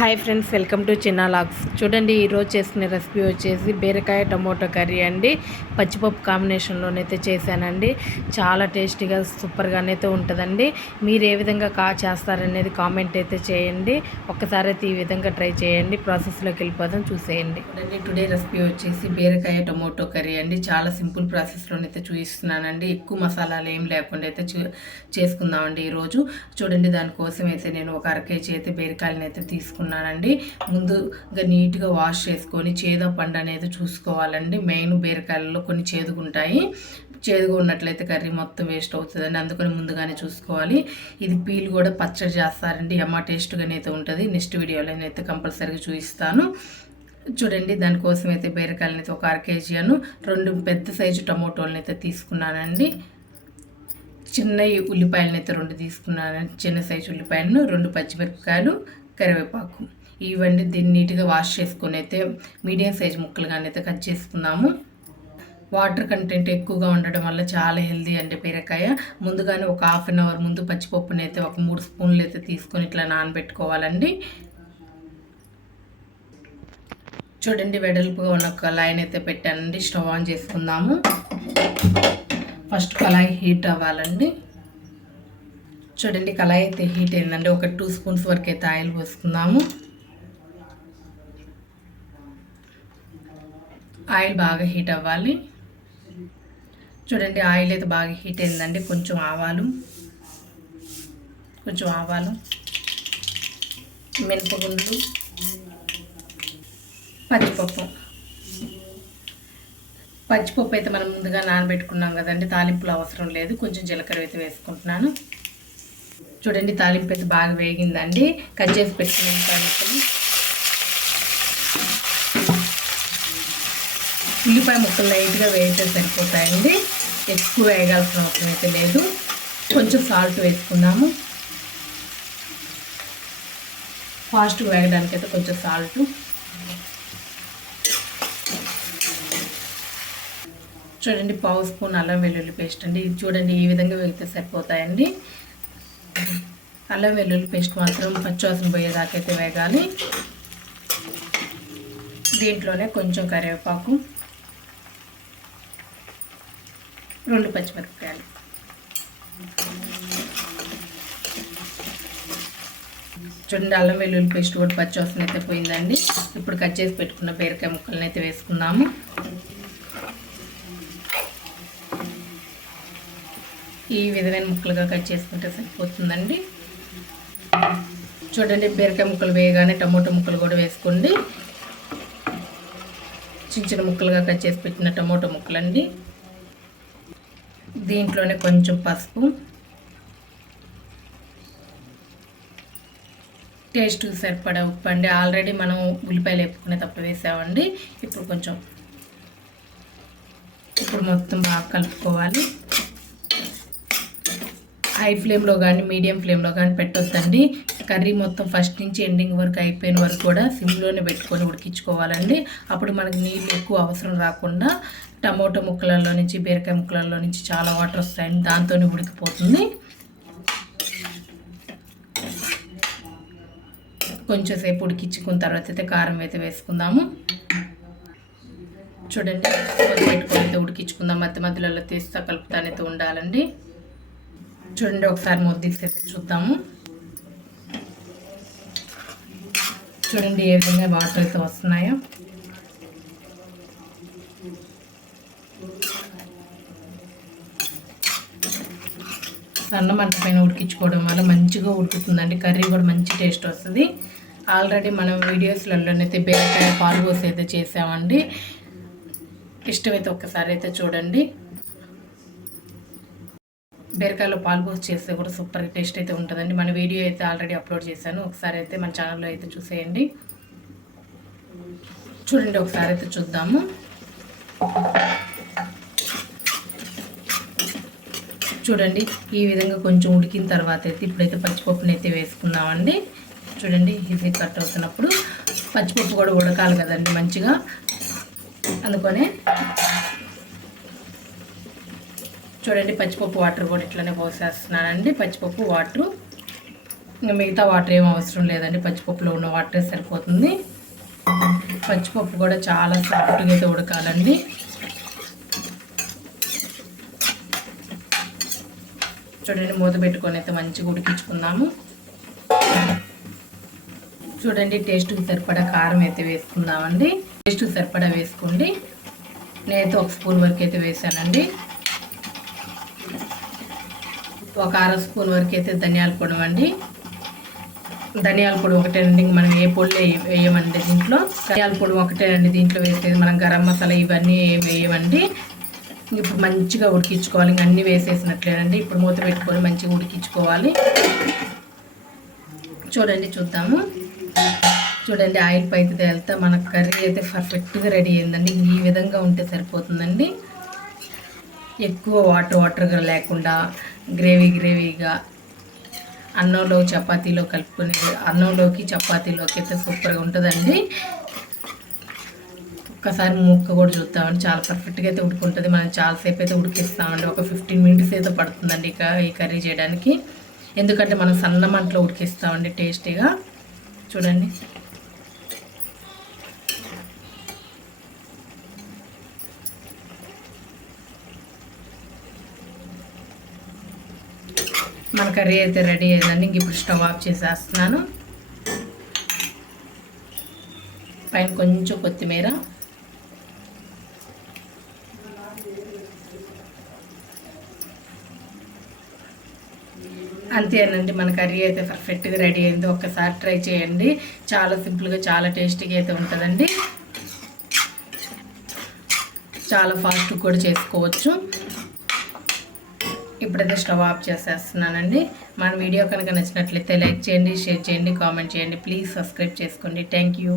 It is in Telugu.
హాయ్ ఫ్రెండ్స్ వెల్కమ్ టు చిన్న లాగ్స్ చూడండి ఈరోజు చేసిన రెసిపీ వచ్చేసి బీరకాయ టమోటో కర్రీ అండి. పచ్చిపప్పు కాంబినేషన్లోనైతే చేశానండి. చాలా టేస్టీగా సూపర్గానైతే ఉంటుందండి. మీరు ఏ విధంగా కా చేస్తారనేది కామెంట్ అయితే చేయండి. ఒక్కసారి అయితే ఈ విధంగా ట్రై చేయండి. ప్రాసెస్లోకి వెళ్ళిపోదాం చూసేయండి. చూడండి టుడే రెసిపీ వచ్చేసి బీరకాయ టమోటో కర్రీ అండి. చాలా సింపుల్ ప్రాసెస్లోనైతే చూపిస్తున్నానండి. ఎక్కువ మసాలాలు ఏం లేకుండా అయితే చేసుకుందామండి ఈరోజు. చూడండి దానికోసం అయితే నేను ఒక అర కేజీ అయితే బీరకాయలను అయితే తీసుకున్నానండి ముందుగా నీట్గా వాష్ చేసుకొని చేదు పండు అనేది చూసుకోవాలండి. మెయిన్ బీరకాయలలో కొన్ని చేదుగుంటాయి. చేదుగా ఉన్నట్లయితే కర్రీ మొత్తం వేస్ట్ అవుతుందండి. అందుకని ముందుగానే చూసుకోవాలి. ఇది పీల్ కూడా పచ్చడి చేస్తారండి. అమ్మ టేస్ట్గానే అయితే ఉంటుంది. నెక్స్ట్ వీడియోలో అయితే కంపల్సరీగా చూపిస్తాను. చూడండి దానికోసం అయితే బీరకాయలని అయితే ఒక అర కేజీ అను రెండు పెద్ద సైజు టమోటోలని అయితే తీసుకున్నానండి. చిన్న ఉల్లిపాయలను అయితే రెండు తీసుకున్నాను చిన్న సైజు ఉల్లిపాయలను రెండు పచ్చిమిరపకాయలు కరివేపాకు. ఇవన్నీ దీన్ని నీట్గా వాష్ చేసుకొని అయితే మీడియం సైజ్ ముక్కలుగానే అయితే కట్ చేసుకున్నాము. వాటర్ కంటెంట్ ఎక్కువగా ఉండడం వల్ల చాలా హెల్దీ అండి బీరకాయ. ముందుగానే ఒక హాఫ్ అన్ అవర్ ముందు పచ్చిపప్పుని అయితే ఒక మూడు స్పూన్లు అయితే తీసుకొని ఇట్లా నానబెట్టుకోవాలండి. చూడండి వెడల్పుగా ఉన్న కళాయిని అయితే పెట్టానండి. స్టవ్ ఆన్ చేసుకుందాము. ఫస్ట్ కళాయి హీట్ అవ్వాలండి. చూడండి కళాయి అయితే హీట్ అయిందండి. ఒక టూ స్పూన్స్ వరకు అయితే ఆయిల్ పోసుకుందాము. ఆయిల్ బాగా హీట్ అవ్వాలి. చూడండి ఆయిల్ అయితే బాగా హీట్ అయిందండి. కొంచెం ఆవాలు కొంచెం ఆవాలు మినపగుండ్లు పచ్చిపప్పు. పచ్చిపప్పు అయితే మనం ముందుగా నానబెట్టుకున్నాం కదండి. తాలింపులు అవసరం లేదు. కొంచెం జీలకర్ర అయితే వేసుకుంటున్నాను. చూడండి తాలింపు అయితే బాగా వేగిందండి. కట్ చేసి పెట్టుకున్న ఉల్లిపాయ ముక్కలు లైట్గా వేస్తే సరిపోతాయండి. ఎక్కువ వేయాల్సిన అవసరం అయితే లేదు. కొంచెం సాల్ట్ వేసుకున్నాము. ఫాస్ట్గా వేగడానికి అయితే కొంచెం సాల్ట్. చూడండి పావు స్పూన్ అల్లం వెల్లుల్లి పేస్ట్ అండి. ఇది చూడండి ఈ విధంగా వేగితే సరిపోతాయండి. అల్లం వెల్లుల్లి పేస్ట్ మాత్రం పచ్చివాసన పోయేదాకా అయితే వేగాలి. దీంట్లోనే కొంచెం కరివేపాకు రెండు పచ్చిమిరపకాయలు. చూడండి అల్లం వెల్లుల్లి పేస్ట్ కూడా పచ్చివాసన అయితే పోయిందండి. ఇప్పుడు కట్ చేసి పెట్టుకున్న బీరకాయ ముక్కలను అయితే వేసుకుందాము. ఈ విధమైన ముక్కలుగా కట్ చేసుకుంటే సరిపోతుందండి. చూడండి బీరకాయ ముక్కలు వేయగానే టమోటా ముక్కలు కూడా వేసుకోండి. చిన్న చిన్న ముక్కలుగా కట్ చేసి పెట్టిన టమోటా ముక్కలండి. దీంట్లోనే కొంచెం పసుపు. టేస్ట్ సరిపడా ఉప్పు అండి. ఆల్రెడీ మనం ఉల్లిపాయలు వేపుకునే తప్ప వేసామండి. ఇప్పుడు కొంచెం ఇప్పుడు మొత్తం బాగా కలుపుకోవాలి. హై ఫ్లేమ్లో కానీ మీడియం ఫ్లేమ్లో కానీ పెట్టొద్దండి. కర్రీ మొత్తం ఫస్ట్ నుంచి ఎండింగ్ వరకు అయిపోయిన వరకు కూడా సిమ్లోనే పెట్టుకొని ఉడికించుకోవాలండి. అప్పుడు మనకి నీళ్ళు ఎక్కువ అవసరం రాకుండా టమోటో ముక్కలలో నుంచి బీరకాయ ముక్కలలో నుంచి చాలా వాటర్ వస్తాయండి. దాంతోనే ఉడికిపోతుంది. కొంచెం సేపు ఉడికించుకున్న తర్వాత అయితే కారం అయితే వేసుకుందాము. చూడండి పెట్టుకొని అయితే ఉడికించుకుందాం. మధ్య మధ్యలో తీస్తా కలుపుతానైతే ఉండాలండి. చూడండి ఒకసారి మూత తీసేసి చూద్దాము. చూడండి ఏ విధంగా వాటర్ అయితే వస్తున్నాయో. సన్న మంట పైన ఉడికించుకోవడం వల్ల మంచిగా ఉడుకుతుందండి. కర్రీ కూడా మంచి టేస్ట్ వస్తుంది. ఆల్రెడీ మనం వీడియోస్లలోనైతే బీరకాయ పాలు పోసి అయితే చేసామండి. ఇష్టమైతే ఒక్కసారి అయితే చూడండి. బీరకాయలో పాలు పోసి చేస్తే కూడా సూపర్ టేస్ట్ అయితే ఉంటుందండి. మన వీడియో అయితే ఆల్రెడీ అప్లోడ్ చేశాను. ఒకసారి అయితే మన ఛానల్లో అయితే చూసేయండి. చూడండి ఒకసారి అయితే చూద్దాము. చూడండి ఈ విధంగా కొంచెం ఉడికిన తర్వాత అయితే ఇప్పుడైతే పచ్చిపప్పుని అయితే వేసుకున్నామండి చూడండి ఇది కట్ అవుతున్నప్పుడు పచ్చిపప్పు కూడా ఉడకాలి కదండి మంచిగా. అందుకనే చూడండి పచ్చిపప్పు వాటర్ కూడా ఇట్లనే పోసేస్తున్నానండి. పచ్చిపప్పు వాటరు. ఇంకా మిగతా వాటర్ ఏం అవసరం లేదండి. పచ్చిపప్పులో ఉన్న వాటరే సరిపోతుంది. పచ్చిపప్పు కూడా చాలా సాఫ్ట్గా అయితే ఉడకాలండి. చూడండి మూత పెట్టుకొని అయితే మంచిగా ఉడికించుకుందాము. చూడండి టేస్ట్కి సరిపడా కారం అయితే వేసుకుందామండి. టేస్ట్కి సరిపడా వేసుకోండి. నేనైతే ఒక స్పూన్ వరకు అయితే వేసానండి. ఒక అర స్పూన్ వరకు అయితే ధనియాల పొడి అండి. ధనియాల పొడి ఒకటేనండి అండి మనం ఏ పొడి వేయమండి దీంట్లో. ధనియాల పొడి ఒకటేనండి దీంట్లో వేసేది మనం గరం మసాలా ఇవన్నీ వేయమండి. ఇప్పుడు మంచిగా ఉడికించుకోవాలి ఇంక అన్నీ వేసేసినట్లేనండి. ఇప్పుడు మూత పెట్టుకొని మంచిగా ఉడికించుకోవాలి. చూడండి చూద్దాము. చూడండి ఆయిల్ పైకి తేలితే మన కర్రీ అయితే పర్ఫెక్ట్గా రెడీ అయిందండి. ఈ విధంగా ఉంటే సరిపోతుందండి. ఎక్కువ వాటర్ వాటర్గా లేకుండా గ్రేవీ గ్రేవీగా అన్నంలో చపాతీలో కలుపుకునే అన్నంలోకి చపాతీలోకి అయితే సూపర్గా ఉంటుందండి. ఒక్కసారి ముక్క కూడా చూస్తామండి చాలా పర్ఫెక్ట్గా అయితే ఉడుకుంటుంది. మనం చాలాసేపు అయితే ఉడికిస్తామండి. ఒక ఫిఫ్టీన్ మినిట్స్ అయితే పడుతుందండి ఇక ఈ కర్రీ చేయడానికి. ఎందుకంటే మనం సన్న మంటలో ఉడికిస్తామండి టేస్టీగా. చూడండి. మన కర్రీ అయితే రెడీ అయిందండి ఇంక ఇప్పుడు స్టవ్ ఆఫ్ చేసేస్తున్నాను. పైన కొంచెం కొత్తిమీర. అంతేనండి మన కర్రీ అయితే పర్ఫెక్ట్గా రెడీ అయింది. ఒక్కసారి ట్రై చేయండి. చాలా సింపుల్గా చాలా టేస్టీగా అయితే ఉంటుందండి. చాలా ఫాస్ట్ కూడా చేసుకోవచ్చు. ఇప్పుడైతే స్టవ్ ఆఫ్ చేసేస్తున్నానండి. మన వీడియో కనుక నచ్చినట్లయితే లైక్ చేయండి షేర్ చేయండి కామెంట్ చేయండి. ప్లీజ్ సబ్స్క్రైబ్ చేసుకోండి. Thank you.